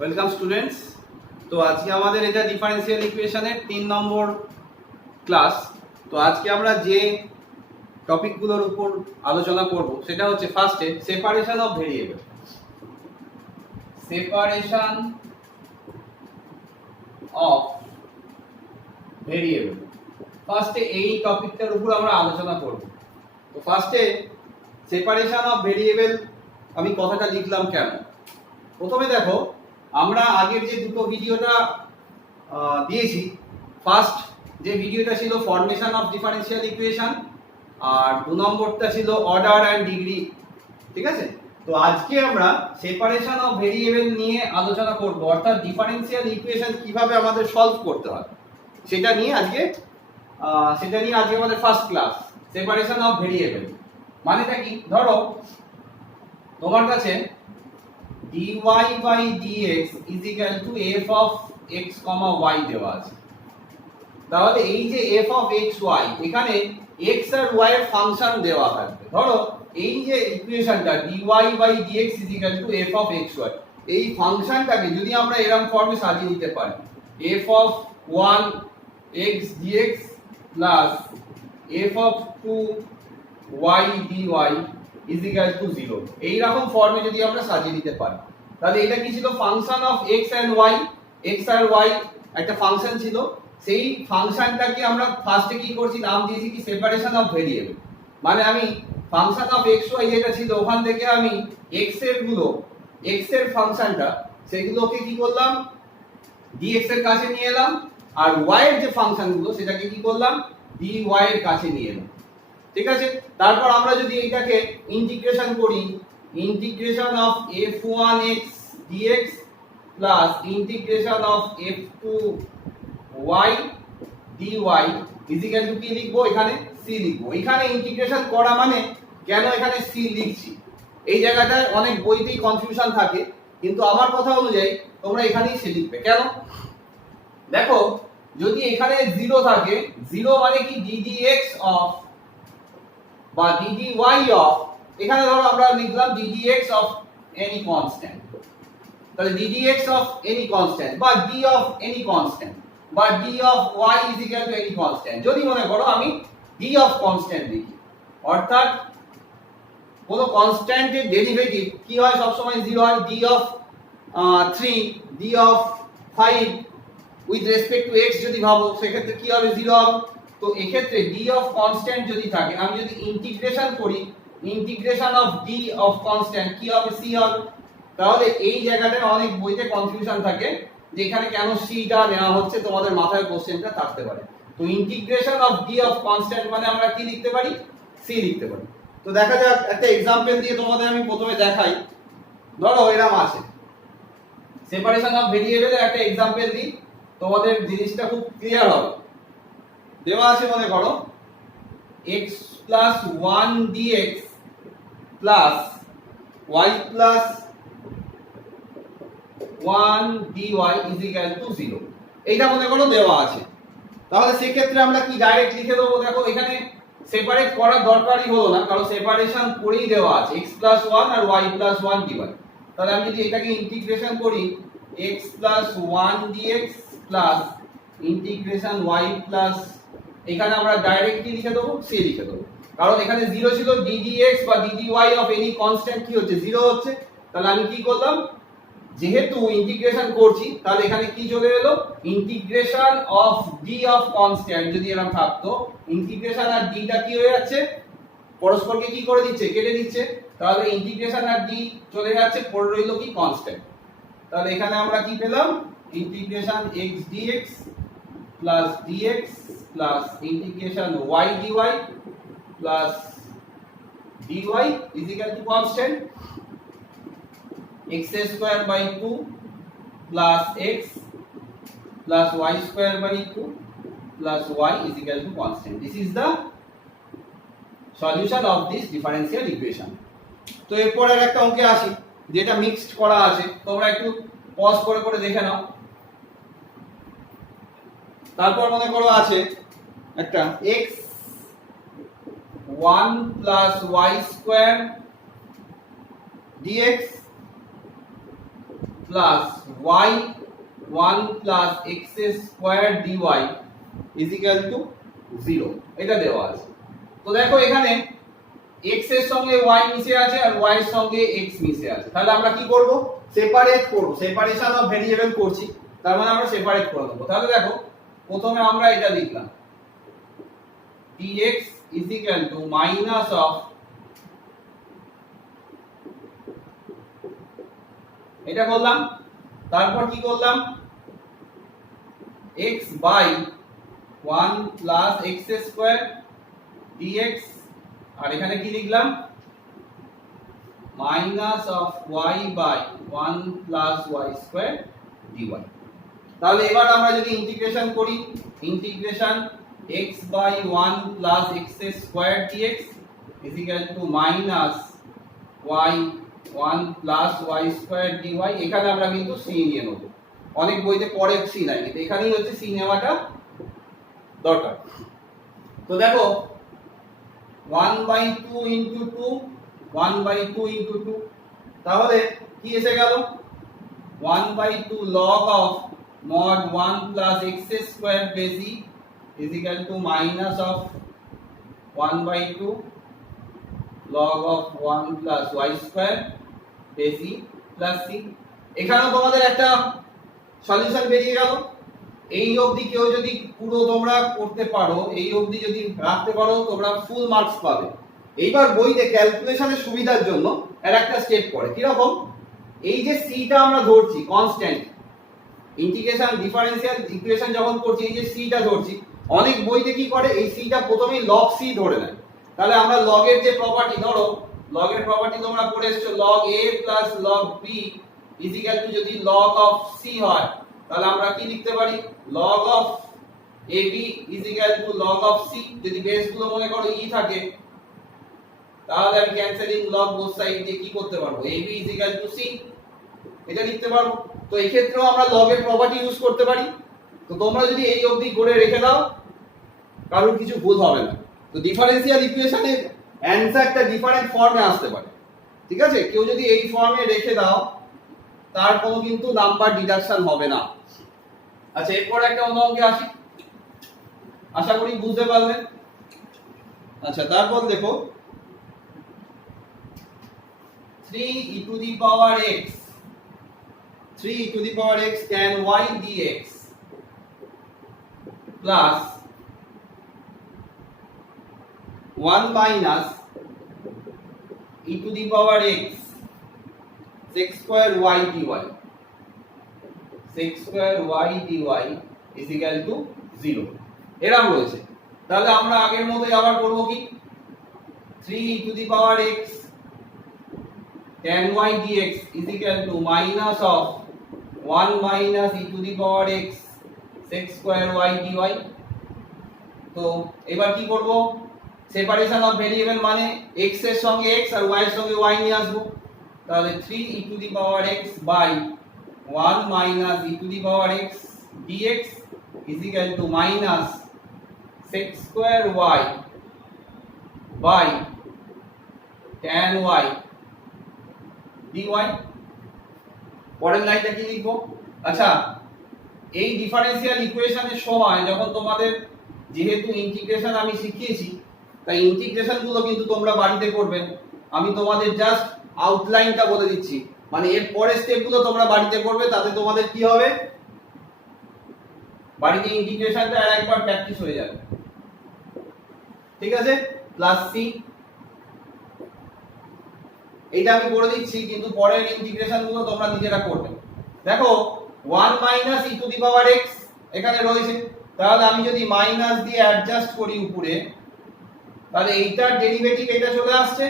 Welcome students. তো আজকে আমাদের এটা ডিফারেন্সিয়াল ইকুয়েশনের 3 নম্বর ক্লাস। তো আজকে আমরা যে টপিকগুলোর উপর আলোচনা করব সেটা হচ্ছে ফার্স্টে separation of variable. Separation of variable ফার্স্টে এই টপিকটার উপর আমরা আলোচনা করব। তো ফার্স্টে সেপারেশন অফ ভেরিয়েবল আমি কথাটা লিখলাম কেন? প্রথমে দেখো, আমরা আগের যে দুটো ভিডিওটা দিয়েছি, ফার্স্ট যে ভিডিওটা ছিল ফর্মেশন অফ ডিফারেন্সিয়াল ইকুয়েশন, আর 2 নম্বরটা ছিল অর্ডার অ্যান্ড ডিগ্রি। ঠিক আছে, তো আজকে আমরা সেপারেশন অফ ভেরিয়েবল নিয়ে আলোচনা করব, অর্থাৎ ডিফারেন্সিয়াল ইকুয়েশন কিভাবে আমাদের সলভ করতে হয় সেটা নিয়ে আজকে আমাদের first class separation of variable. মানেটা কি? ধরো তোমার কাছে dy by dx is equal to f of x, y দেওয়া আছে। তাহলে এই যে f of x, y, এখানে x আর y এর ফাংশন দেওয়া থাকবে। ধরো এই যে ইকুয়েশনটা dy by dx is equal to f of x, y, এই ফাংশনটাকে যদি আমরা এরকম ফর্মে সাজিয়ে নিতে পারি, f of 1 x dx plus f of 2 y dy is equal to 0, এই রকম ফর্মে যদি আমরা সাজিয়ে নিতে পারি, তাহলে এটা কি ছিল? Function of x and y, x আর y একটা ফাংশন ছিল। সেই ফাংশনটাকে আমরা ফার্স্টে কি করছি, নাম দিয়েছি কি সেপারেশন অফ ভেরিয়েবল। মানে আমি ফাংশন অফ x y যেটা ছিল ওখান থেকে আমি x এর ফাংশনটা সেগুলোকে কি করলাম, dx এর কাছে নিয়ে এলাম, আর y এর যে ফাংশনগুলো সেটাকে কি করলাম, dy এর কাছে নিয়ে এলাম। ঠিক আছে, তারপর আমরা যদি এটাকে ইন্টিগ্রেশন করি, integration of f1x dx plus integration of f2y dy is equal two কি লিখবো? এখানে c লিখবো। এখানে ইন্টিগ্রেশন করা মানে কেন এখানে c লিখছি, এই জায়গাটায় অনেক বইতেই কনফিউশন থাকে, কিন্তু আমার কথা অনুযায়ী তোমরা এখানেই c লিখবে। কেন? দেখো, যদি এখানে 0 থাকে, 0 মানে কি ddx অফ বা dy অফ, এখানে ধরো আমরা লিখলাম ddx অফ এনি কনস্ট্যান্ট, তাহলে ddx অফ এনি কনস্ট্যান্ট বা d অফ এনি কনস্ট্যান্ট বা d of y is equal to any constant. যদি মনে করো আমি d অফ কনস্ট্যান্ট লিখি, অর্থাৎ কোন কনস্ট্যান্টের ডেরিভেটিভ কি হয়? সব সময় 0 হয়। d of 3, d of 5 with respect to x যদি ভাবো, সেক্ষেত্রে কি হবে? 0 হবে। তো এক্ষেত্রে d অফ কনস্ট্যান্ট যদি থাকে, আমি যদি ইন্টিগ্রেশন করি, integration of d of constant কি হবে? c হবে। তাহলে এই জায়গাটায় অনেক বইতে কনফিউশন থাকে যে এখানে কেন c টা নেওয়া হচ্ছে, তোমাদের মাথায় কোশ্চেনটা থাকতে পারে। তো integration of d of constant মানে আমরা কি লিখতে পারি? c লিখতে পারি। তো দেখা যাক, একটা एग्जांपल দিয়ে তোমাদের আমি প্রথমে দেখাই। ধরো এরকম আছে, সেপারেশন অফ ভেরিয়েবলের একটা एग्जांपल দিই, তোমাদের জিনিসটা খুব ক্লিয়ার হবে। দেওয়া আছে, মনে করো x plus 1 dx plus y plus 1 dy is equal to 0, এইটা মনে করো দেওয়া আছে। তাহলে সেক্ষেত্রে আমরা কি ডাইরেক্ট লিখে দেবো? দেখো এখানে সেপারেট করার দরকারই হলো না, কারণ সেপারেশন করেই দেওয়া আছে x plus 1 আর y plus 1 dy। তাহলে আমি যদি এটাকে ইন্টিগ্রেশন করি, x plus 1 dx plus integration y plus, এখানে আমরা ডাইরেক্টলি লিখে দেবো c লিখে দেবো, কারণ এখানে 0 ছিল, ddx বা ddy অফ এনি কনস্ট্যান্ট কি হচ্ছে? 0 হচ্ছে। তাহলে আমি কি করলাম, যেহেতু ইন্টিগ্রেশন করছি, তাহলে এখানে কি চলে এলো? Integration of d of constant যদি এরকম থাকতো, ইন্টিগ্রেশন আর d টা কি হয়ে যাচ্ছে? পরস্পরকে কি করে দিচ্ছে? কেটে দিচ্ছে। তাহলে ইন্টিগ্রেশন আর d চলে যাচ্ছে, পড়ে রইলো কি? কনস্ট্যান্ট। তাহলে এখানে আমরা কি পেলাম? Integration x dx plus dx plus integration y dy plus dy is equal to constant x square by 2 plus x plus y square by 2 plus y is equal to constant. This is the solution of this differential equation. তো এরপর আর একটা অঙ্কে আসি, যেটা mixed করা আছে, তোমরা একটু পজ করে করে দেখে নাও। তারপর মনে করো আছে একটা x 1 plus y square dx plus y1 plus x square dy is equal two 0 এটা দেওয়া আছে। তো দেখো এখানে x এর সঙ্গে y মিশে আছে আর y এর সঙ্গে x মিশে আছে, তাহলে আমরা কি করব? সেপারেট করব, সেপারেশন অফ ভেরিয়েবল করছি, তার মানে আমরা সেপারেট করে দেব। তাহলে দেখো প্রথমে আমরা এটা লিখলাম dx is equal to minus of এটা করলাম, তারপর কি করলাম x by 1 plus x square dx, আর এখানে কি লিখলাম minus of y by 1 plus y square dy। তাহলে এবার আমরা যদি ইন্টিগ্রেশন করি, integration x by 1 plus x square dx is equal to minus y 1 plus y square dy। এখানে আমরা কিন্তু c নিয়ে নেব, অনেক বইতে পরে c নাই, কিন্তু এখানেই হচ্ছে c নেওয়াটা দরকার। তো দেখো 1/2 into 2 1/2 into 2, তাহলে কি এসে গেল 1/2 log of mod 1 plus x square base e is equal to minus of 1/2 log of 1 plus y square base e plus c। এখানেও তোমাদের একটা সলিউশন বেরিয়ে গেল। এই অবধি কেউ যদি পুরো তোমরা করতে পারো, এই অবধি যদি রাখতে পারো, তোমরা ফুল মার্কস পাবে। এইবার বইতে ক্যালকুলেশনের সুবিধার জন্য এর একটা স্টেপ পড়ে, কি রকম? এই যে c টা আমরা ধরছি কনস্ট্যান্ট, ইন্টিগ্রেশন ডিফারেন্সিয়াল ইকুয়েশন যখন করছি এই যে c টা ধরছি, অনেক বইতে কি করে এই c টা প্রথমেই log c ধরে নেয়। তাহলে আমরা log এর যে প্রপার্টি, ধরো log এর প্রপার্টি তোমরা পড়ে এসেছো log a plus log b is equal to যদি log of c হয়, তাহলে আমরা কি লিখতে পারি log of ab is equal to log of c। যদি বেস গুলো মনে করো e থাকে, তাহলে আমি ক্যান্সেলিং log বোথ সাইড দিয়ে কি করতে পারবো ab is equal to c, এটা লিখতে পারবো। তো এই ক্ষেত্রেও আমরা log এর প্রপার্টি ইউজ করতে পারি। তো তোমরা যদি এই অবধি করে রেখে দাও, কারোর কিছু ভুল হবে না। তো ডিফারেন্সিয়াল ইকুয়েশনের অ্যানসারটা ডিফারেন্ট ফর্মে আসতে পারে, ঠিক আছে? কেউ যদি এই ফর্মে রেখে দাও, তার কোনো কিন্তু নাম্বার ডিডাকশন হবে না। আচ্ছা, এরপর একটা অন্য অঙ্কে আসি, আশা করি বুঝতে পারলেন। আচ্ছা, তারপর দেখো 3e to the power x 3e to the power x tan y dx plus 1 minus e to the power x sec square y dy, sec square y dy is equal to 0 এরকম রয়েছে। তাহলে আমরা আগের মতোই আবার করব কি 3e to the power x tan y dx is equal to minus of 1 minus e to the power x sec square y dy। তো এবার কি করব, সেপারেশন অফ ভেরিয়েবল মানে x এর সঙ্গে x আর y এর সঙ্গে y নিয়ে আসবো। তাহলে 3e to the power x by 1 minus e to the power x dx is equal to minus sec square y by tan y dy। পরের লাইনটা কি লিখবো? আচ্ছা, এই ডিফারেন্সিয়াল ইকুয়েশনের সময় যখন তোমাদের, যেহেতু ইন্টিগ্রেশন আমি শিখিয়েছি, তাই ইন্টিগ্রেশন গুলো কিন্তু তোমরা বাড়িতে করবে। আমি তোমাদের জাস্ট আউটলাইনটা বলে দিচ্ছি, মানে এর পরের স্টেপগুলো তোমরা বাড়িতে করবে, তাতে তোমাদের কি হবে, বাড়িতে ইন্টিগ্রেশনটা আরেকবার প্র্যাকটিস হয়ে যাবে, ঠিক আছে? প্লাস সি, এটা আমি করে দিচ্ছি, কিন্তু পরের ইন্টিগ্রেশন গুলো তোমরা নিজেরা করবে। দেখো 1 minus E to the power x এখানে রয়েছে, তাহলে আমি যদি মাইনাস দিয়ে অ্যাডজাস্ট করি উপরে, তাহলে এইটার ডেরিভেটিভ এটা চলে আসছে।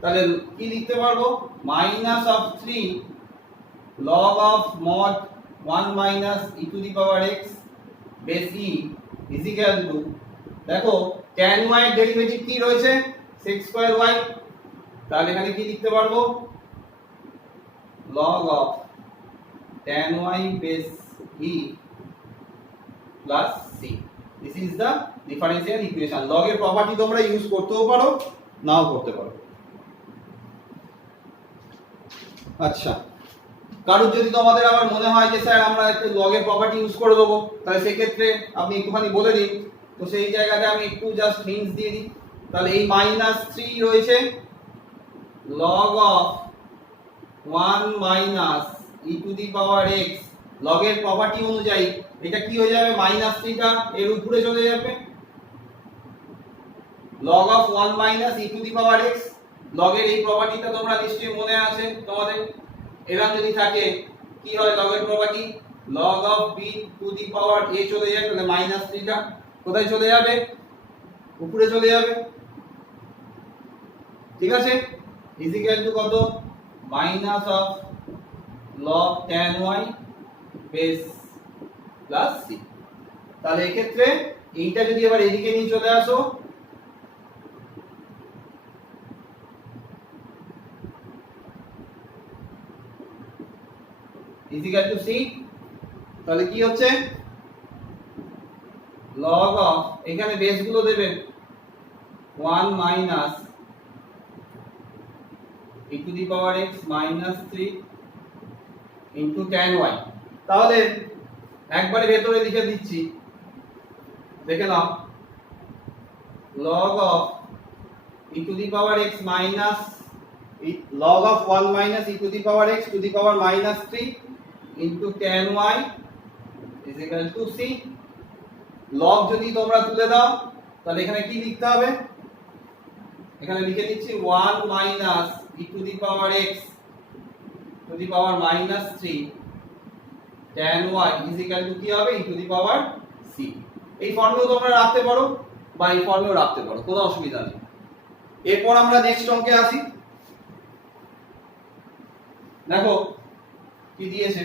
তাহলে কি লিখতে পারবো, minus of 3 log of mod 1 minus e to the power x base e is equal to, দেখো tan y এর ডেরিভেটিভ কি রয়েছে, sec square y। তাহলে এখানে কি লিখতে পারবো, log of tan y base e plus c। This is the differential equation। log এর প্রপার্টি তোমরা ইউজ করতেও পারো, নাও করতে পারো। আচ্ছা, কারোর যদি তোমাদের আবার মনে হয় যে স্যার আমরা একটু লগের প্রপার্টি ইউজ করে দেবো, তাহলে সেক্ষেত্রে আপনি একটুখানি বলে দিন। তো সেই জায়গাতে আমি একটু জাস্ট হিন্টস দিয়ে দিই। তাহলে এই -3 রয়েছে, log of 1 minus e to the power x, লগের প্রপার্টি অনুযায়ী এটা কি হয়ে যাবে, -3টা এর উপরে চলে যাবে। log of 1 minus e to the power x, লগের এই প্রপার্টিটা তোমরা নিশ্চয়ই মনে আছে তোমাদের, এরকম যদি থাকে কি হয় লগের property, log of b to the power a চলে যাবে, তাহলে -3টা কোথায় চলে যাবে, উপরে চলে যাবে। ঠিক আছে, ইজ ইকুয়াল টু কত, minus of log tan y base plus c। তাহলে এই ক্ষেত্রে এইটা যদি এবার এদিকে নিয়ে চলে আসো, ইজ ইকুয়াল টু c, তাহলে কি হচ্ছে, log of, এখানে বেস গুলো দেবেন 1 minus e to the power x minus 3 into tan y। তাহলে একবারে ভেতরে লিখে দিচ্ছি, দেখে নাও, log of e to the power x minus log of 1 minus e to the power x to the power minus 3 into tan y is equal to c। log যদি তোমরা তুলে দাও তাহলে এখানে কি লিখতে হবে, এখানে লিখে দিচ্ছি 1 minus e to the power x to the power minus 3 tan y is equal to কি হবে, e to the power c। এই ফর্মুলা তোমরা রাখতে পারো বা এই ফর্মুলা রাখতে পারো, কোনো অসুবিধা নেই। এরপর আমরা নেক্সট অঙ্কে আসি। দেখো কি দিয়েছে,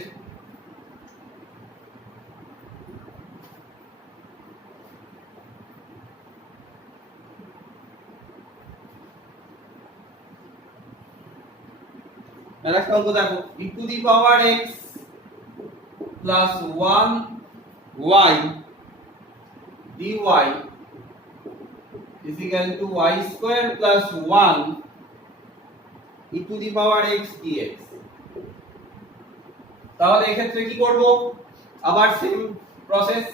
আরেকটা অঙ্ক দেখো, e to the power x plus 1 y dy is equal to y square plus 1 e to the power x dx। তাহলে এই ক্ষেত্রে কি করব, আবার সেম প্রসেস,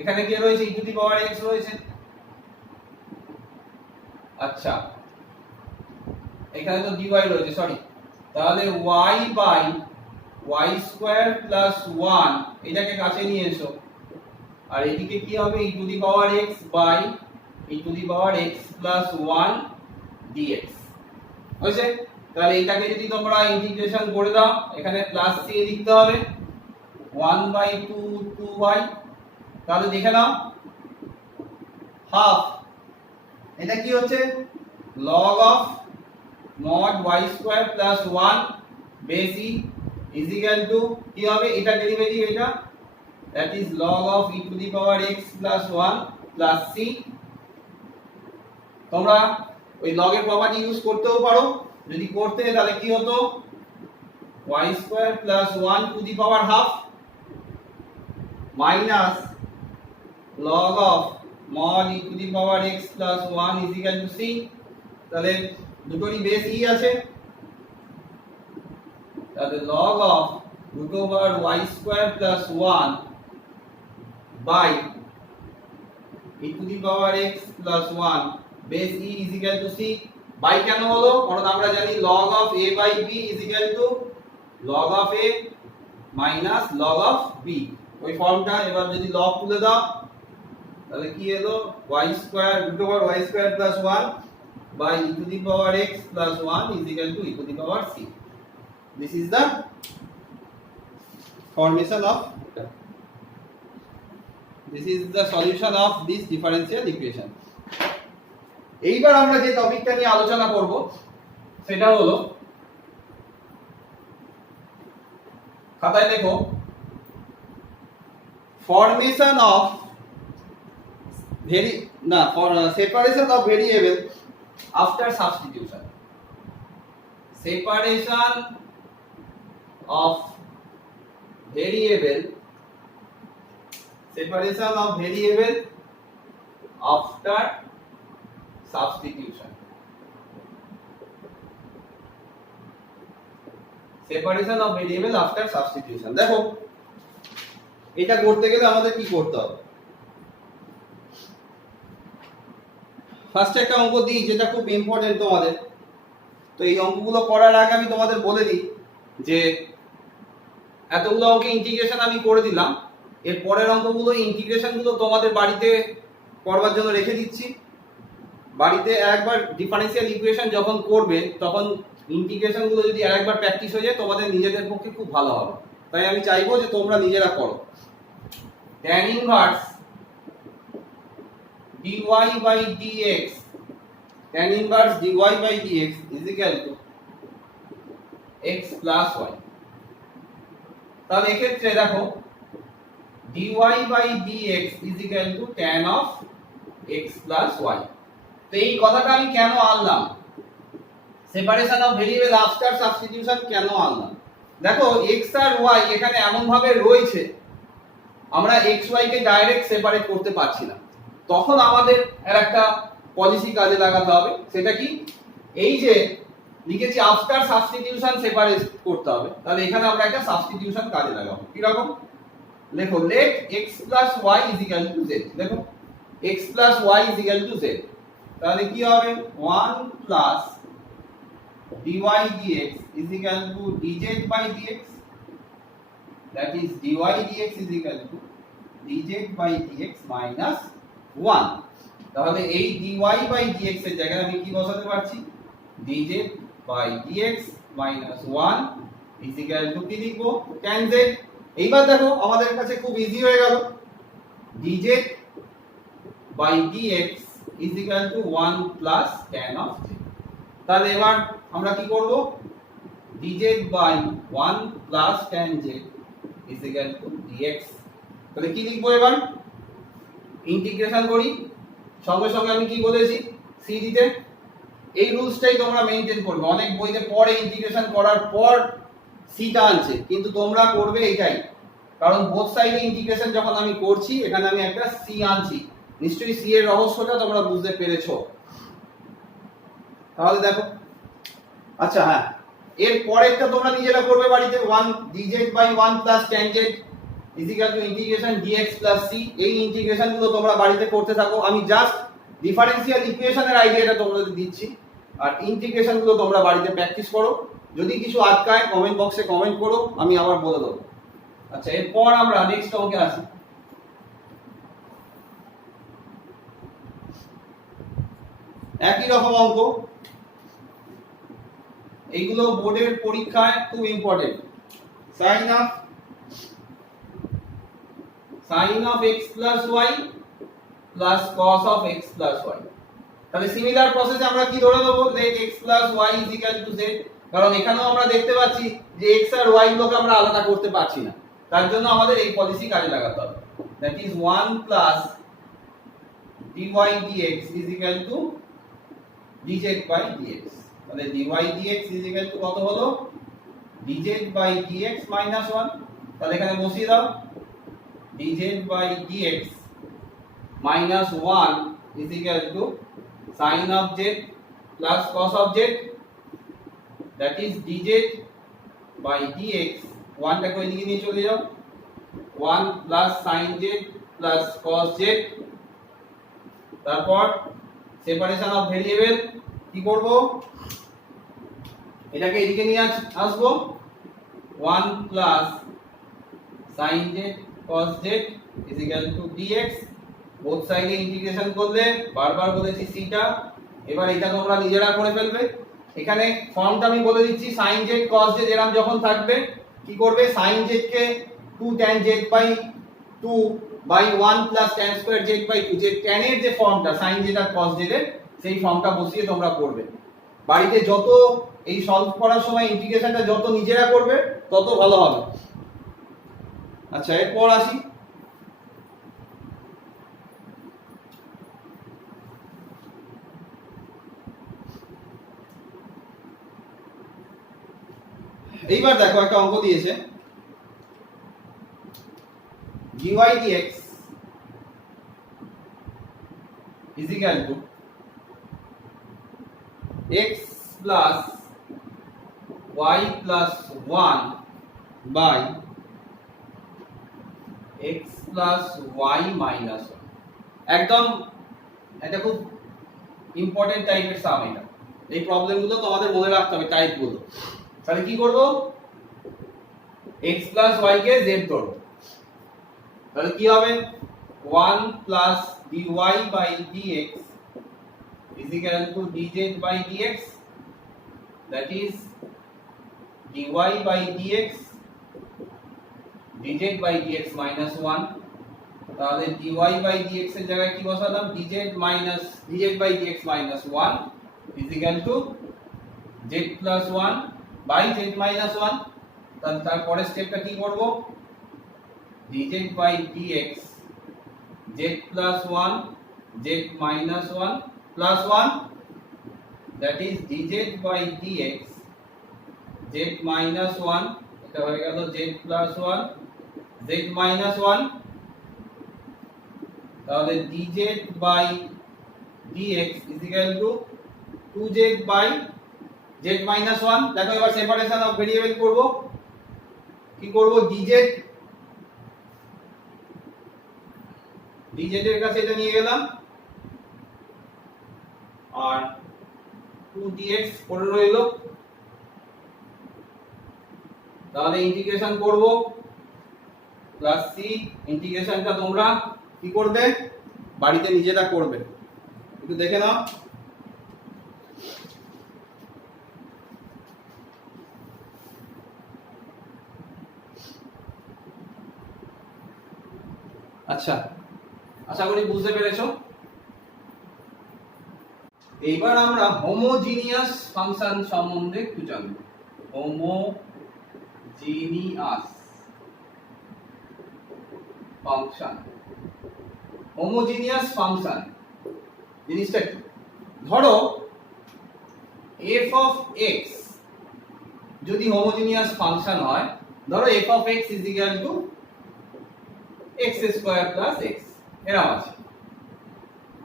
এখানে কি রয়েছে, e to the power x রয়েছে, আচ্ছা এখানে তো dy রয়েছে, সরি, তাহলে y by y square plus 1 এটাকে কাছে নিয়ে এসো, আর এদিকে কি হবে, e to the power x by e to the power x plus 1 dx হয়েছে। তাহলে এটাকে যদি তোমরা ইন্টিগ্রেশন করে দাও, এখানে প্লাস c লিখতে হবে 1 বাই 2 2y, তাহলে দেখে নাও হাফ, এটা কি হচ্ছে, log of mod y square plus 1 base e is equal to কি হবে, এটা ডেরিভেটিভ এটা, that is log of e to the power x plus 1 plus c। তোমরা ওই log এর প্রপার্টি ইউজ করতেও পারো, যদি করতে তাহলে কি হতো, y square plus 1 to the power half minus log of mod e to the power x plus 1 is equal to c। তাহলে দুটোরই বেস ই আছে, তাহলে log of root over y square plus 1 by e to the power x plus 1 base e is equal to c। By কেন হলো, কারণ আমরা জানি log of a by b is equal to log of a minus log of b, ওই ফর্মটা। এবার যদি log তুলে দাও তাহলে কি হলো, y square root over y square plus 1 by e to the power x plus 1 is equal to e to the power c। This is the formation of, this is the solution of this differential equation। এইবার আমরা যে টপিকটা নিয়ে আলোচনা করব সেটা হলো, খাতায় দেখো, formation of separation of variable after substitution। separation of variable after substitution। Separation of variable after substitution. দেখো এটা করতে গেলে আমাদের কি করতে হবে? ফার্স্টে একটা অঙ্ক দিই যেটা খুব ইম্পর্টেন্ট তোমাদের। তো এই অঙ্কগুলো করার আগে আমি তোমাদের বলে দিই যে এতগুলো অঙ্কে ইন্টিগ্রেশন আমি করে দিলাম, এর পরের অঙ্কগুলো ইন্টিগ্রেশনগুলো তোমাদের বাড়িতে করবার জন্য রেখে দিচ্ছি। বাড়িতে একবার ডিফারেন্সিয়াল ইকুয়েশন যখন করবে তখন ইন্টিগ্রেশনগুলো যদি আরেকবার প্র্যাকটিস হয়ে যায় তোমাদের নিজেদের পক্ষে খুব ভালো হবে। তাই আমি চাইবো যে তোমরা নিজেরা করো। tan inverse dy by dx, tan inverse dy by dx is equal to x plus y। তাহলে এক্ষেত্রে দেখো dy by dx is equal to tan of x plus y। তো এই কথাটা আমি কেন আনলাম, separation of variable after substitution কেন আনলাম? দেখো x আর y এখানে এমন ভাবে রয়েছে আমরা x y কে ডাইরেক্ট সেপারেট করতে পারছি না, তখন আমাদের একটা পলিসি কাজে লাগাতে হবে। সেটা কি? এই যে লিখেছি আফটার সাবস্টিটিউশন সেপারেট করতে হবে, তাহলে এখানে আমরা একটা সাবস্টিটিউশন কাজে লাগাবো। কি রকম? দেখো let x plus y is equal to z। দেখো x plus y is equal to z, তাহলে কি হবে 1 plus dy dx is equal to dz by dx, that is dy dx is equal to dz by dx minus 1। তাহলে এই dy by dx এর জায়গায় আমি কি বসাতে পারছি? dz by dx minus 1 is equal to কি লিখবো? tan z। এইবার দেখো আমাদের কাছে খুব ইজি হয়ে গেল, dz by dx is equal to 1 plus tan of z। তাহলে এবার আমরা কি করব? dz by 1 plus tan z is equal to dx। তাহলে কি লিখবো এবার? ইন্টিগ্রেশন করি, সঙ্গে সঙ্গে আমি কি বলেছি সি দিতে, এই রুলসটাই তোমরা মেইনটেইন করবে। অনেক বইতে পরে ইন্টিগ্রেশন করার পর সিটা আনছে, কিন্তু তোমরা করবে এটাই, কারণ বোথ সাইডে ইন্টিগ্রেশন যখন আমি করছি এখানে আমি একটা সি আনছি, নিশ্চয়ই সি এর রহস্যটা তোমরা বুঝতে পেরেছো। তাহলে দেখো, আচ্ছা হ্যাঁ, এর পরেরটা তোমরা নিজেরা করবে বাড়িতে। 1 dz by 1 plus tan z is equal to integration dx plus c। এই ইন্টিগ্রেশন গুলো তোমরা বাড়িতে করতে থাকো, আমি জাস্ট ডিফারেন্সিয়াল ইকুয়েশনের আইডিয়াটা তোমাদের দিচ্ছি, আর ইন্টিগ্রেশন গুলো তোমরা বাড়িতে প্র্যাকটিস করো। যদি কিছু আটকায় কমেন্ট বক্সে কমেন্ট করো, আমি আবার বলে দেবো। আচ্ছা, এরপর আমরা নেক্সট অঙ্কে আসি। একই রকম অঙ্ক, এইগুলো বোর্ডের পরীক্ষায় খুব important. sin of x plus y plus cos of x plus y। তাহলে সিমিলার প্রসেসে আমরা কি ধরে নেব? let x plus y is equal to z, কারণ এখানেও আমরা দেখতে পাচ্ছি যে x আর y গুলোকে আমরা আলাদা করতে পারছি না, তার জন্য আমাদের এই পলিসি কাজে লাগাতে হবে। that is 1 plus dy dx is equal to dz by dx। তাহলে dy dx is equal to কত হলো? dz by dx minus 1। তাহলে এখানে বসিয়ে দাও dz by dx minus 1 is equal to sin of z plus cos of z, that is dz by dx 1 টাকে ওইদিকে নিয়ে চলে যাও, 1 plus sin z plus cos z। তারপর সেপারেশন অফ ভেরিয়েবল কি করব? এটাকে এদিকে নিয়ে আসবো, 1 plus sin z cos z is equal to dx। Both সাইডে ইন্টিগ্রেশন করলে, বারবার বলেছি সিটা, এবার এটা তোমরা নিজেরা করে ফেলবে। এখানে ফর্মটা আমি বলে দিচ্ছি, sin z cos z এরকম যখন থাকবে কি করবে? sin z K 2 tan z by 2 by 1 plus tan square z by 2, যে tan এর যে ফর্মটা sin z আর cos z এর, সেই ফর্মটা বসিয়ে তোমরা করবে। বাড়িতে যত এই সলভ করার সময় ইন্টিগ্রেশনটা যত নিজেরা করবে তত ভালো হবে। আচ্ছা, এরপর আসি। এইবার দেখো একটা অঙ্ক দিয়েছে, dy dx is equal to x plus y plus 1 by x plus y minus 1। একদম এটা খুব ইম্পর্টেন্ট টাইপের সাম। এটা এই প্রবলেমগুলো তোমাদের মনে রাখতে হবে টাইপগুলো। তাহলে কি করব, x plus y কে z ধরব। তাহলে কি হবে 1 plus dy by dx is equal to dz by dx, that is dy by dx dz by dx minus 1। তাহলে dy by dx এর জায়গায় কি বসালাম, dz by dx minus 1 is equal to z plus 1 by z minus 1। তাহলে তারপরে স্টেপটা কি করব, dz by dx z plus 1 z minus 1 plus 1, that is dz by dx z minus 1, এটা হয়ে গেল z plus 1 z minus 1। তাহলে dz by dx is equal to 2z by z minus 1। দেখো এবার সেপারেশন অফ ভেরিয়েবল করব। কি করব, dz এর কাছে এটা নিয়ে গেলাম আর 2dx পড়ে রইল। তাহলে ইন্টিগ্রেশন করব প্লাস c। ইন্টিগ্রেশনটা তোমরা কি করবে, বাড়িতে নিজেরা করবে, একটু দেখে নাও। আচ্ছা, আশা করি বুঝতে পেরেছো। এইবার আমরা হোমোজিনিয়াস ফাংশন সম্বন্ধে একটু জানব। হোমোজিনিয়াস ফাংশন, হোমোজিনিয়াস ফাংশন জিনিসটা কি, ধরো f of x যদি হোমোজিনিয়াস ফাংশন হয়, ধরো f of x is equal to x square plus x, এরকম আছে।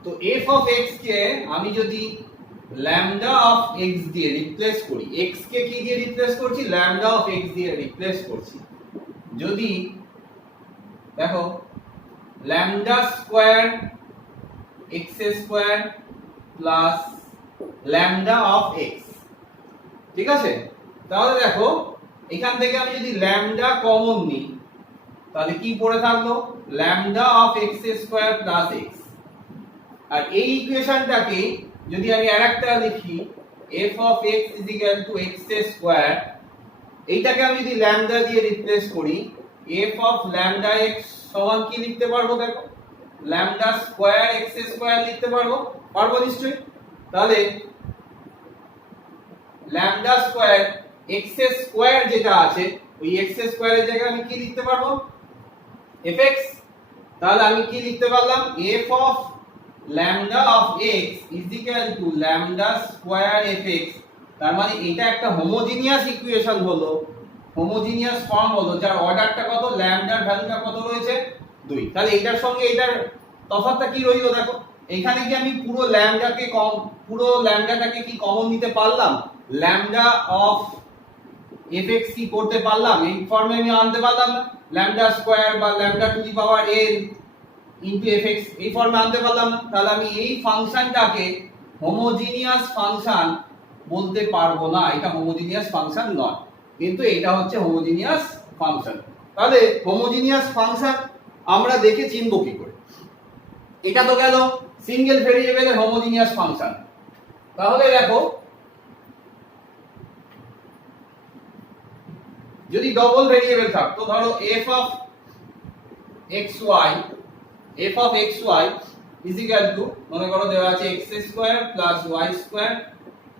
তো f of x কে আমি যদি lambda of x দিয়ে রিপ্লেস করি, x কে কি দিয়ে রিপ্লেস করছি, lambda of x দিয়ে রিপ্লেস করছি। যদি দেখো lambda square x square plus lambda of x, ঠিক আছে। তাহলে দেখো এখান থেকে আমি যদি lambda কমন নিই, তাহলে কি পড়ে থাকলো, lambda of x square plus x। আর এই ইকুয়েশনটাকে যদি আমি আরেকটা লিখি, f of x is equal to x square, এইটাকে আমি যদি lambda দিয়ে রিপ্লেস করি, f of lambda x সমান কি লিখতে পারবো, দেখো lambda স্কয়ার x স্কয়ার লিখতে পারবো নিশ্চয়ই। তাহলে lambda স্কয়ার x স্কয়ার যেটা আছে, ওই x স্কয়ারের জায়গায় আমি কি লিখতে পারবো, fx। তাহলে আমি কি লিখতে পারলাম, f of lambda of x is equal to lambda square fx। তার মানে এটা একটা হোমোজিনিয়াস ইকুয়েশন হলো, হোমোজিনিয়াস ফর্ম হলো, যার অর্ডারটা কত, ল্যামডার ভ্যালুটা কত রয়েছে 2। তাহলে এটার সঙ্গে এটার তফাৎটা কি রইলো, দেখো এখানে কি আমি পুরো ল্যামডাটাকে কি কমন নিতে পারলাম, ল্যামডা অফ fx কি করতে পারলাম, এই ফর্মে আমি আনতে পারলাম না, ল্যামডা স্কয়ার বা lambda to the power n into fx এই ফর্মে আনতে পারলাম না। তাহলে আমি এই ফাংশনটাকে হোমোজিনিয়াস ফাংশন বলতে পারবো না, এটা হোমোজিনিয়াস ফাংশন নয়, কিন্তু এটা হচ্ছে হোমোজিনিয়াস ফাংশন। তাহলে হোমোজিনিয়াস ফাংশন আমরা দেখে চিনব কি করে, এটা তো গেল সিঙ্গেল ভেরিয়েবলের হোমোজিনিয়াস ফাংশন। তাহলে দেখো যদি ডবল ভেরিয়েবল থাকতো, ধরো f of xy is equal to, মনে করো দেওয়া আছে x square plus y square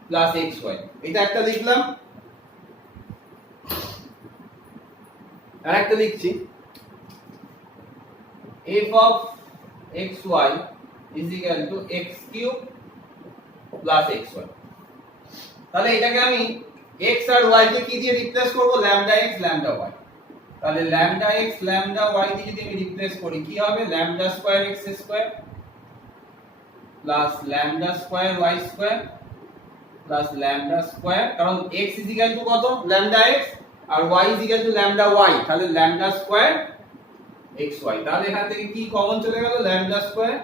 plus xy, এটা একটা লিখলাম। আরেকটা লিখছি, f of xy is equal to x cube plus xy। তাহলে এটাকে আমি x আর y কে কি দিয়ে রিপ্লেস করব, lambda x lambda y। তাহলে lambda x lambda y দিয়ে যদি আমি রিপ্লেস করি, কি হবে, lambda square x square plus lambda square y square plus lambda square, কারণ x ইজ ইকুয়াল টু কত ল্যামডা x আর y is equal to lambda y, তাহলে ল্যামডা স্কয়ার xy। তাহলে এখান থেকে কি কমন চলে গেল ল্যামডা স্কয়ার,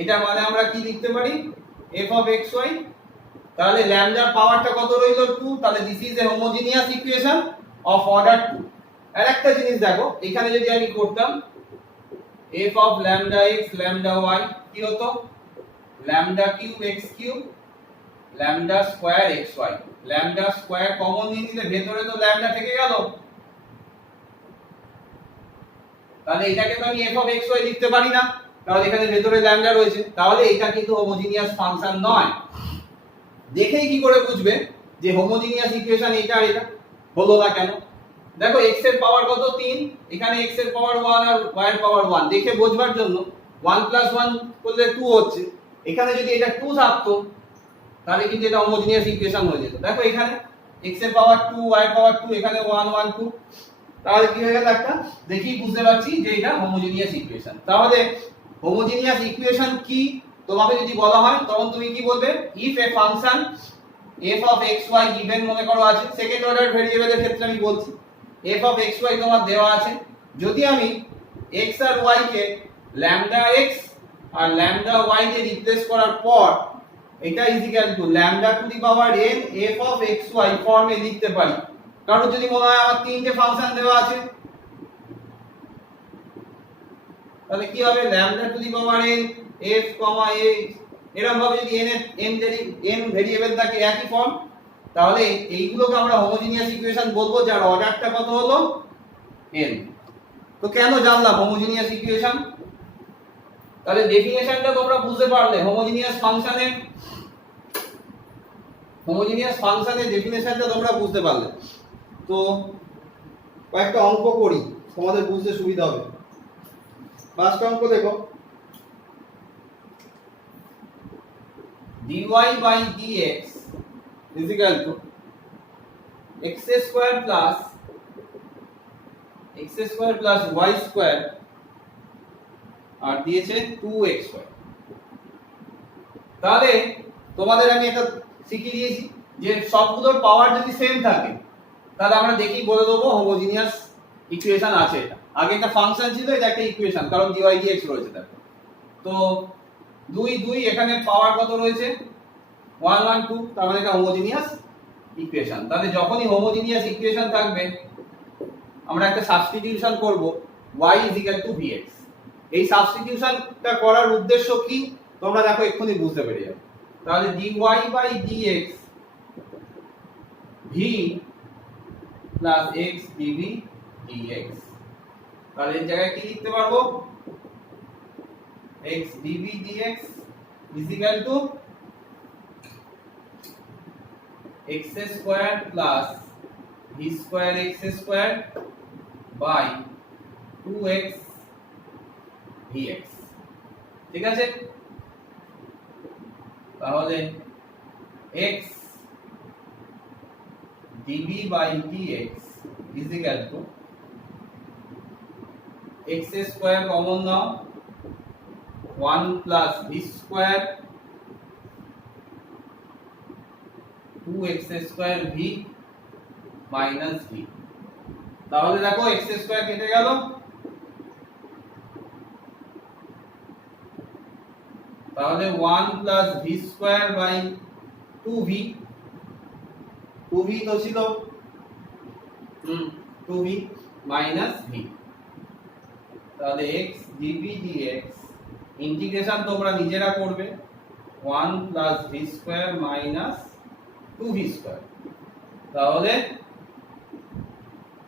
এটা মানে আমরা কি লিখতে পারি f of xy। তাহলে ল্যামডার পাওয়ারটা কত রইল 2, তাহলে this is a homogeneous equation of order 2। আর একটা জিনিস দেখো, এখানে যদি আমি করতাম f of lambda x lambda y কি হতো lambda cube x cube lambda square xy, lambda square common নিয়ে নিলে ভেতরে তো lambda থেকে গেল, তাহলে এটাকে তো আমি f of xy লিখতে পারি না, কারণ এখানে ভেতরে lambda রয়েছে, তাহলে এটা কিন্তু হোমোজিনিয়াস ফাংশন নয়। দেখেই কি করে বুঝবে যে হোমোজিনিয়াস ইকুয়েশন এটা আর এটা হলো না কেন? দেখো x এর পাওয়ার কত 3, এখানে x এর পাওয়ার 1 আর y এর পাওয়ার 1, দেখে বোঝবার জন্য 1 + 1 করলে 2 হচ্ছে, এখানে যদি এটা 2 থাকতো তাহলে কিন্তু এটা হোমোজিনিয়াস ইকুয়েশন হয়ে যেত। দেখো এখানে x এর পাওয়ার 2 y এর পাওয়ার 2, এখানে 1 1 2, তাহলে কি হয়ে গেল একটা, দেখেই বুঝতে পারছি যে এটা হোমোজিনিয়াস ইকুয়েশন। তাহলে হোমোজিনিয়াস ইকুয়েশন কি তোমাকে যদি বলা হয় তখন তুমি কি বলবে, if A function f of xy given মনে করো আছে, সেকেন্ড অর্ডার ভেরিয়েবলের ক্ষেত্রে আমি বলছি f of xy তোমার দেওয়া আছে, যদি আমি x আর y কে lambda x আর lambda y দিয়ে রিপ্লেস করার পর এটা is equal two lambda to the power n f of xy ফর্মে লিখতে পারি। কারণ যদি মনে হয় আমার তিনটে ফাংশন দেওয়া আছে, তাহলে কি হবে lambda to the power n f, a, এরকম ভাবে যদি n ভেরিয়েবল থাকে একই ফর্ম, তাহলে এইগুলোকে আমরা হোমোজিনিয়াস ইকুয়েশন বলবো যার অর্ডারটা কত হলো n। তো কেন জানলাম হোমোজিনিয়াস ইকুয়েশন? তাহলে ডেফিনেশনটা তোমরা বুঝতে পারলে হোমোজিনিয়াস ফাংশনের ডেফিনেশনটা তোমরা বুঝতে পারলে। তো কয়েকটা অঙ্ক করি, তোমাদের বুঝতে সুবিধা হবে। ফার্স্ট অঙ্ক দেখো, dy by dx is equal to x square plus y square আর দিয়েছে 2xy। তাহলে তোমাদের আমি এটা শিখিয়ে দিয়েছি যে সবগুলোর পাওয়ার যদি সেম থাকে তাহলে আমরা দেখি বলে দেবো হোমোজিনিয়াস ইকুয়েশন আছে। এটা আগে একটা ফাংশন ছিল, এটা একটা ইকুয়েশন, কারণ dy dx রয়েছে তার। তো 2 2 এখানে পাওয়ার কত রয়েছে 1 1 2, তার মানে এটা হোমোজিনিয়াস ইকুয়েশন। তাহলে যখনই হোমোজিনিয়াস ইকুয়েশন থাকবে আমরা একটা সাবস্টিটিউশন করব y vx। এই সাবস্টিটিউশনটা করার উদ্দেশ্য কি তোমরা দেখো এক্ষুনি বুঝতে পেরে যাবে। তাহলে dy by dx v plus x dv dx, তাহলে এই জায়গায় কি লিখতে পারবো x dv dx is equal to x square plus v square x square by 2x vx। ঠিক আছে, তাহলে x dv by dx is equal to x square common now 1 plus v square 2x square v minus v। তাহলে দেখো x square কেটে গেল, তাহলে 1 plus v square by 2v, 2v তো ছিল 2v minus v। তাহলে x dv dx ইন্টিগ্রেশন তোমরা নিজেরা করবে 1 plus v square minus 2v square। তাহলে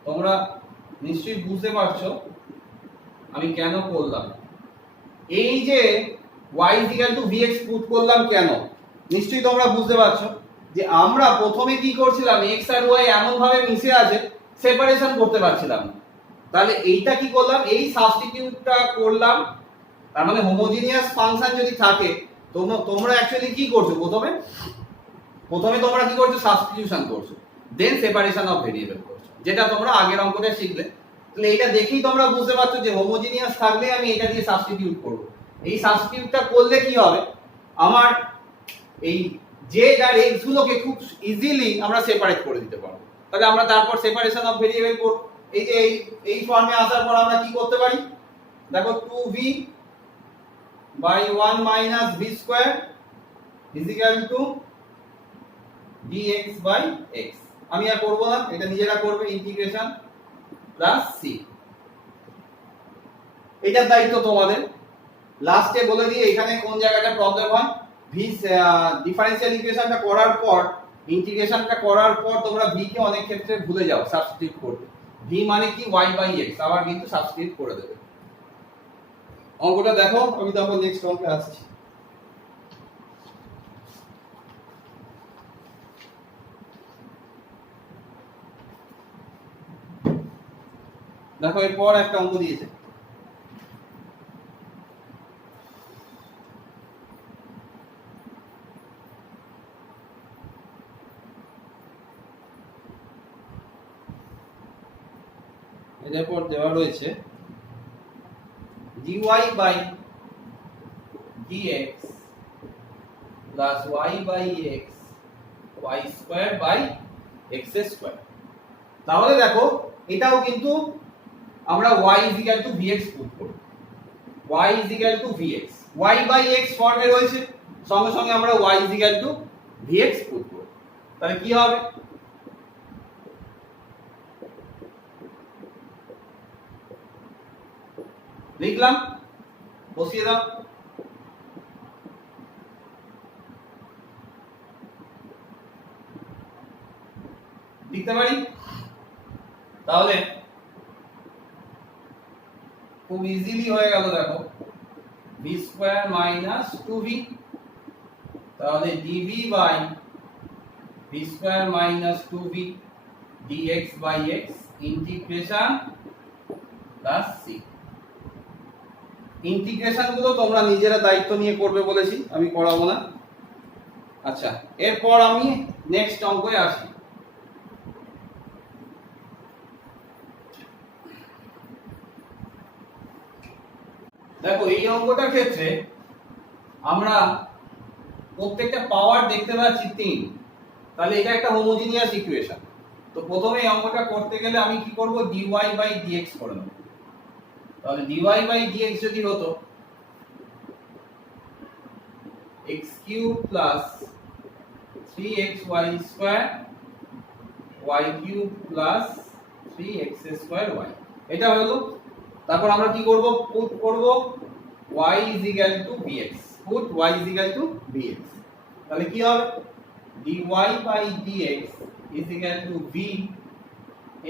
তোমরা নিশ্চয়ই বুঝতে পারছো আমি কেন করলাম এই যে y vx পুট করলাম কেন। নিশ্চয়ই তোমরা বুঝতে পারছো যে আমরা প্রথমে কি করছিলাম, x আর y এমন ভাবে মিশে আছে সেপারেশন করতে পারছিলাম না। তাহলে এইটা কি করলাম, এই সাবস্টিটিউটটা করলাম। তার মানে হোমোজিনিয়াস ফাংশন যদি থাকে তোমরা অ্যাকচুয়ালি কি করছো, প্রথমে তোমরা কি করছো সাবস্টিটিউশন করছো, দেন সেপারেশন অফ ভেরিয়েবল করছো, যেটা তোমরা আগের অঙ্কটা শিখলে। তাহলে এটা দেখেই তোমরা বুঝতে পারছো যে হোমোজিনিয়াস থাকলে আমি এটা দিয়ে সাবস্টিটিউট করব। এই সাবস্টিটিউটটা করলে কি হবে, আমার এই জেড আর এক্স গুলোকে খুব ইজিলি আমরা সেপারেট করে দিতে পারবো। তাহলে আমরা তারপর সেপারেশন অফ ভেরিয়েবল করব। এই যে এই ফর্মে আসার পর আমরা কি করতে পারি, দেখো 2v by 1 minus v square is equal to dx by x। আমি আর করব না, এটা নিজেরা করবে, ইন্টিগ্রেশন প্লাস c। এটার দায়িত্ব তোমাদের। লাস্টে বলে দিয়ে এখানে কোন জায়গাটা প্রবলেম হয়, ভি ডিফারেনশিয়াল ইকুয়েশনটা করার পর, ইন্টিগ্রেশনটা করার পর তোমরা ভি কে অনেক ক্ষেত্রে ভুলে যাও সাবস্টিটিউট করতে। ভি মানে কি y বাই x, আবার কিন্তু সাবস্টিটিউট করে দেবে। অঙ্কটা দেখো, আমি তারপর নেক্সট অঙ্কে আসছি। দেখো এরপর একটা অঙ্ক দিয়েছে, এরপর দেওয়া রয়েছে dy by dx plus y by x y square by x square। তাহলে দেখো এটাও কিন্তু আমরা y is equal to vx put করব। y is equal to vx, y by x ফর্মে রয়েছে, সঙ্গে সঙ্গে আমরা y is equal to vx put করব। তাহলে কি হবে, লিখলাম, বসিয়ে দাও। লিখতে পারি, তাহলে খুব ইজিলি হয়ে গেল। দেখো v স্কয়ার মাইনাস 2v, তাহলে dv by v square minus 2v dx by x integration plus c। Integration গুলো তোমরা নিজেরা দায়িত্ব নিয়ে করবে বলেছি, আমি করাবো না। আচ্ছা, এরপর আমি নেক্সট অঙ্কে আসি। দেখো এই অঙ্কটার ক্ষেত্রে আমরা প্রত্যেকটা পাওয়ার দেখতে পাচ্ছি 3, তাহলে এটা একটা হোমোজিনিয়াস ইকুয়েশন। তো প্রথমে এই অঙ্কটা করতে গেলে আমি কি করব, dy বাই dx করে নেব। তাহলে dy বাই dx যদি হতো x cube plus 3xy square y cube plus 3x square y, এটা হলো। তারপর আমরা কি করব, পুট করব y is equal to vx, put y is equal to vx। তাহলে কি হবে, dy by dx is equal to v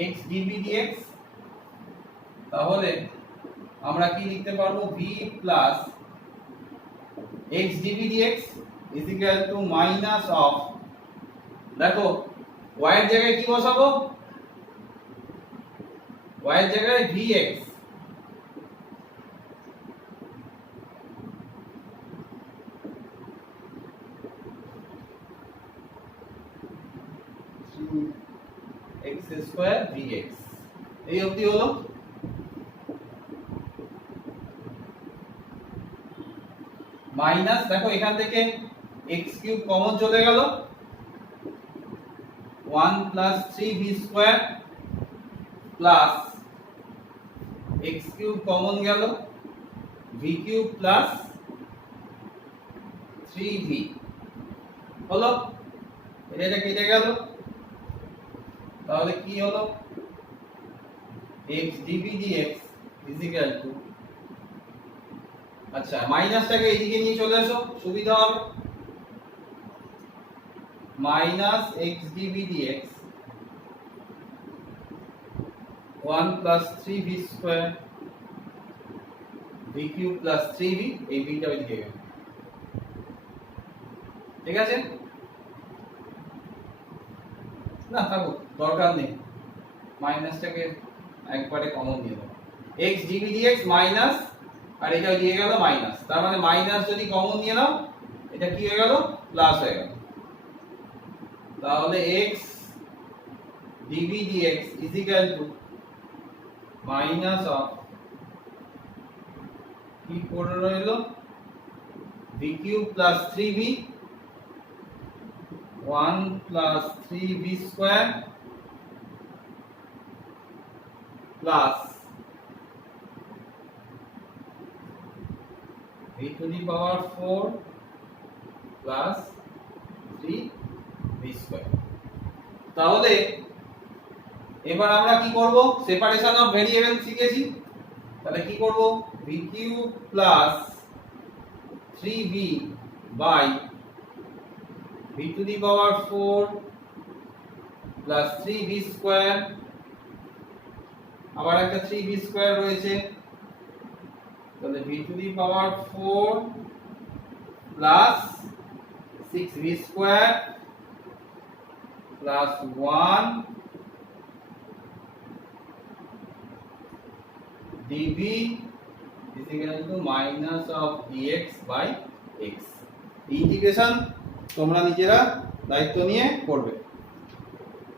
x dv dx। তাহলে আমরা কি লিখতে পারবো, v plus x dv dx is equal to minus of, দেখো y এর জায়গায় কি বসাবো, y এর জায়গায় vx, x স্কয়ার vx, এই অবধি হলো। মাইনাস, দেখো এখান থেকে x কিউব কমন চলে গেল, 1 plus 3v square plus x cube common গেল, v কিউব প্লাস 3v হলো। এটা কেটে গেল, তাহলে কি হলো, x dv dx is equal to, আচ্ছা মাইনাসটাকে এদিকে নিয়ে চলে আসো, সুবিধা হবে, minus x dv dx 1 plus 3v square v cube plus 3v, এই vটা ওইদিকে গেল। ঠিক আছে, না থাকুক, দরকার নেই, মাইনাসটাকে একবারে কমন দিয়ে দাও। x dv dx মাইনাস, আর এটা দিয়ে গেল মাইনাস, তার মানে মাইনাস যদি কমন নিয়ে নাও, এটা কি হয়ে গেল, প্লাস হয়ে গেল। তাহলে x dv dx is equal to minus of, কি পড়ে রইল, v cube plus 3v 1 plus 3b square plus b to the power 4 plus 3b square। তাহলে এবার আমরা কি করব, সেপারেশন অফ ভেরিয়েবল শিখেছি, তাহলে কি করব, v cube plus 3b by b to the power 4 plus 3b square, আবার একটা 3b স্কয়ার রয়েছে, তাহলে b to the power 4 plus 6b square plus 1 dv is equal to minus of dx by x। Integration তোমরা নিজেরা দায়িত্ব নিয়ে করবে,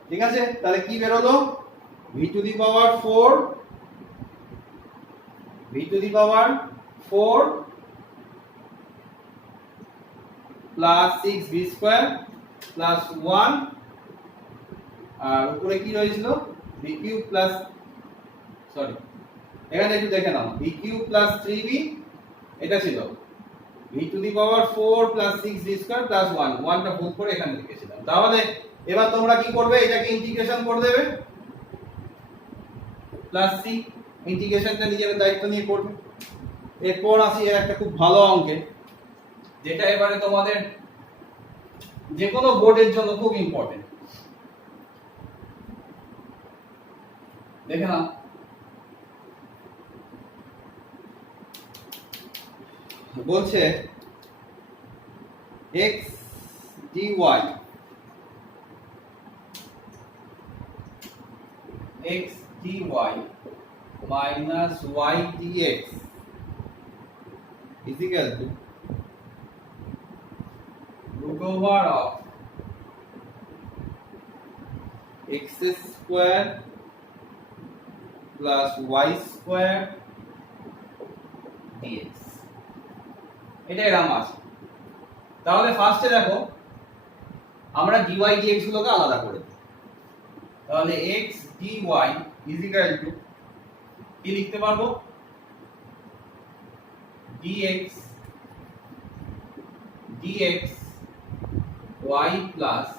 ঠিক আছে? তাহলে কি বেরোলো, v to the power 4 plus 6b square plus 1, আর উপরে কি রয়েছিল, b cube plus, সরি এখানে একটু দেখে নাও, b cube plus 3b, এটা ছিল v to the power 4 plus 6b square plus 1 টা ভুল করে এখানে লিখেছিলাম। তাহলে এবার তোমরা কি করবে, এটাকে ইন্টিগ্রেশন করে দেবে প্লাস c, ইন্টিগ্রেশনটা নিজের দায়িত্ব নিয়ে করবে। এরপর আসি এর একটা খুব ভালো অঙ্কে, যেটা এবারে তোমাদের যে কোনো বোর্ডের জন্য খুব ইম্পর্টেন্ট। দেখে নাও, বলছে x dy minus y dx is equal to root over of x square plus y square dx। এটা এরকম আছে। তাহলে ফার্স্টে দেখো আমরা dy dx গুলোকে আলাদা করে দিই। তাহলে x dy is equal to কি লিখতে পারবো, dx y plus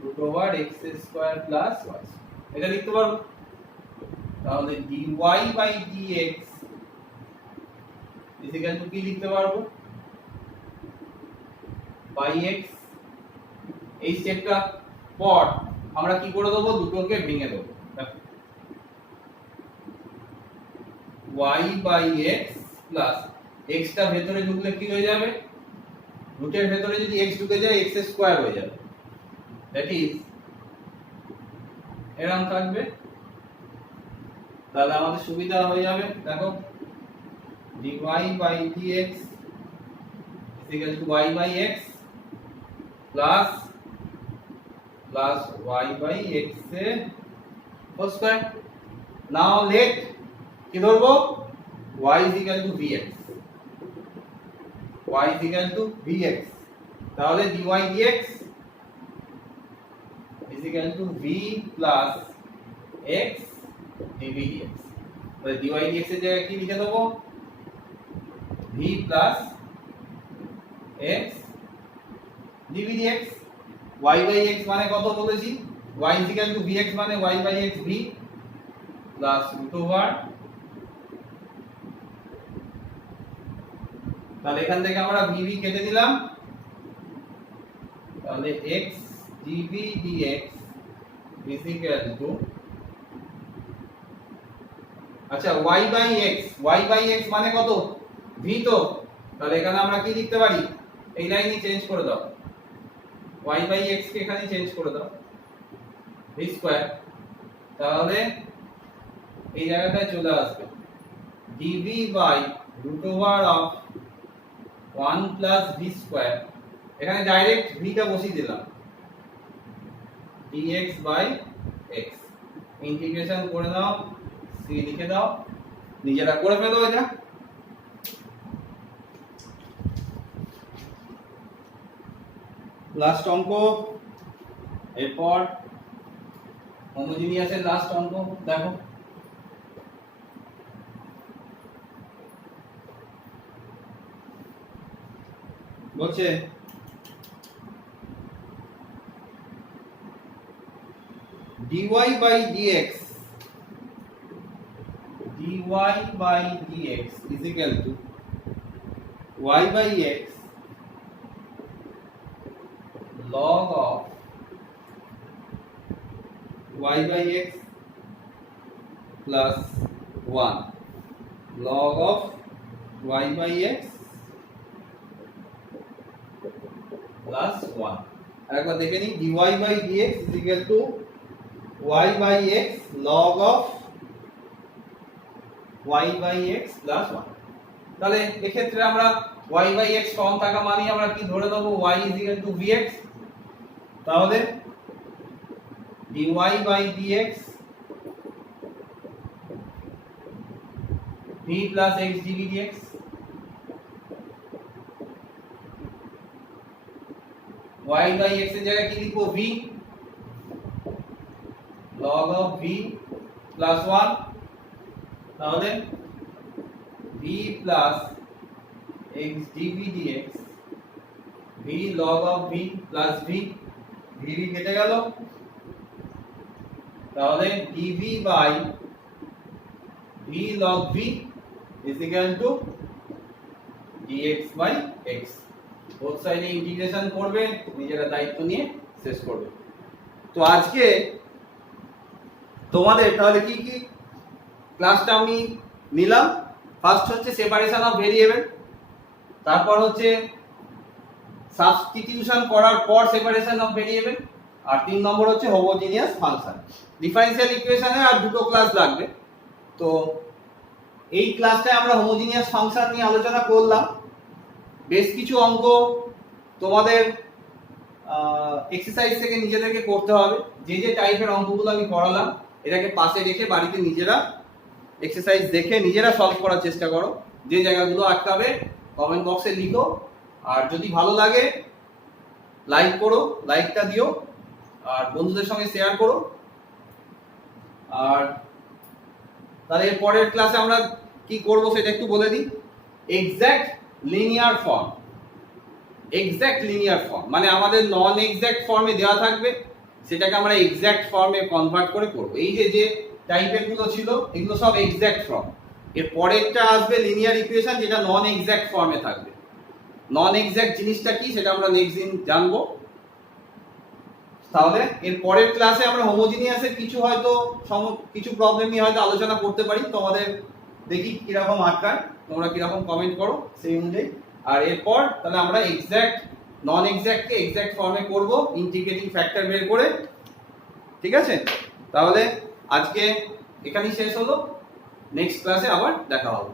root over x square plus y, এটা লিখতে পারবো। তাহলে dy by dx is equal to কি লিখতে পারবো, by x। এই স্টেপটা পর আমরা কি করে দেবো, দুটোকে ভেঙে দেবো, y by x plus x টা ভেতরে ঢুকলে কি হয়ে যাবে, রুটের ভেতরে যদি x ঢুকে যায় x স্কয়ার হয়ে যাবে, দ্যাট ইজ এরকম থাকবে। তাহলে আমাদের সুবিধা হয়ে যাবে, দেখো dy by dx is equal to y by x plus y by x whole square। Now let কি ধরবো, y is equal to vx, তাহলে dy dx is equal to v plus x dv dx। তাহলে dy dx এর জায়গায় কি লিখে দেবো, v plus x dv dx। y by x মানে কত বলেছি, y is equal to vx মানে y by x v plus root over, তাহলে এখান থেকে আমরা vv কেটে দিলাম, তাহলে x dv dx is equal to, আচ্ছা y by x মানে কত, v তো, তাহলে এখানে আমরা কি লিখতে পারি, এই লাইনই চেঞ্জ করে দাও, y by x কে এখানে চেঞ্জ করে দাও v স্কয়ার, তাহলে এই জায়গাটায় চলে আসবে dv by root over of 1 plus v square, এখানে ডাইরেক্ট v টা বসিয়ে দিলাম, dx by x। ইন্টিগ্রেশন করে নাও, c লিখে দাও, নিজেরা করে ফেলো এটা। লাস্ট অঙ্ক, এরপর হোমোজিনিয়াসের লাস্ট অঙ্ক দেখো। বলছে dy by dx is equal to y by x log of y by x plus 1 log of y by x plus 1। আরেকবার দেখে নিই, dy by dx is equal to y by x log of y by x plus 1। তাহলে এক্ষেত্রে আমরা y by x সমান থাকা মানে আমরা কি ধরে নেব, y is equal to vx। তাহলে dy by dx v plus x dv dx y by x এর জায়গায় কি লিখবো, v log of v plus 1। তাহলে v plus x dv dx v log of v plus v কেটে গেল। তাহলে dv by v log v is equal to dx by x। Both সাইডে integration করবে, নিজেরা দায়িত্ব নিয়ে শেষ করবে। তো আজকে তোমাদের তাহলে কি কি ক্লাসটা আমি নিলাম, ফার্স্ট হচ্ছে সেপারেশন অফ ভেরিয়েবল, তারপর হচ্ছে সাবস্টিটিউশন করার পর সেপারেশন অফ ভেরিয়েবল, আর 3 নম্বর হচ্ছে হোমোজিনিয়াস ফাংশন। ডিফারেনশিয়াল ইকুয়েশনে আর দুটো ক্লাস লাগবে। তো এই ক্লাসটায় আমরা হোমোজিনিয়াস ফাংশন নিয়ে আলোচনা করলাম। বেশ কিছু অঙ্ক তোমাদের এক্সারসাইজ থেকে নিজেদেরকে করতে হবে। যে যে টাইপের অঙ্কগুলো আমি করালাম এটাকে পাশে রেখে বাড়িতে নিজেরা এক্সারসাইজ দেখে নিজেরা সলভ করার চেষ্টা করো। যে জায়গাগুলো আটকাবে কমেন্ট বক্সে লিখো, আর যদি ভালো লাগে লাইক করো, লাইকটা দিও, আর বন্ধুদের সঙ্গে শেয়ার করো। আর তাহলে এর পরের ক্লাসে আমরা কি করব সেটা একটু বলে দিই। Exact linear form, exact linear form মানে আমাদের নন এক্সাক্ট ফর্মে দেওয়া থাকবে, সেটাকে আমরা এক্সাক্ট ফর্মে কনভার্ট করে করব। এই যে যে টাইপের গুলো ছিল এগুলো সব এক্সাক্ট ফর্ম। এর পরেরটা আসবে লিনিয়ার ইকুয়েশন, যেটা নন এক্সাক্ট ফর্মে থাকবে। নন এক্সাক্ট জিনিসটা কি সেটা আমরা নেক্সট দিন জানবো। তাহলে এর পরের ক্লাসে আমরা হোমোজিনিয়াসের কিছু হয়তো কিছু প্রবলেম নিয়ে হয়তো আলোচনা করতে পারি। তোমাদের দেখি কিরকম আটকায়, তোমরা কিরকম কমেন্ট করো সেই অনুযায়ী। আর এরপর তাহলে আমরা এক্সাক্ট নন এক্সাক্টকে এক্সাক্ট ফর্মে করব ইন্টিগ্রেটিং ফ্যাক্টর বের করে। ঠিক আছে, তাহলে আজকে এখানেই শেষ হলো, নেক্সট ক্লাসে আবার দেখা হবে।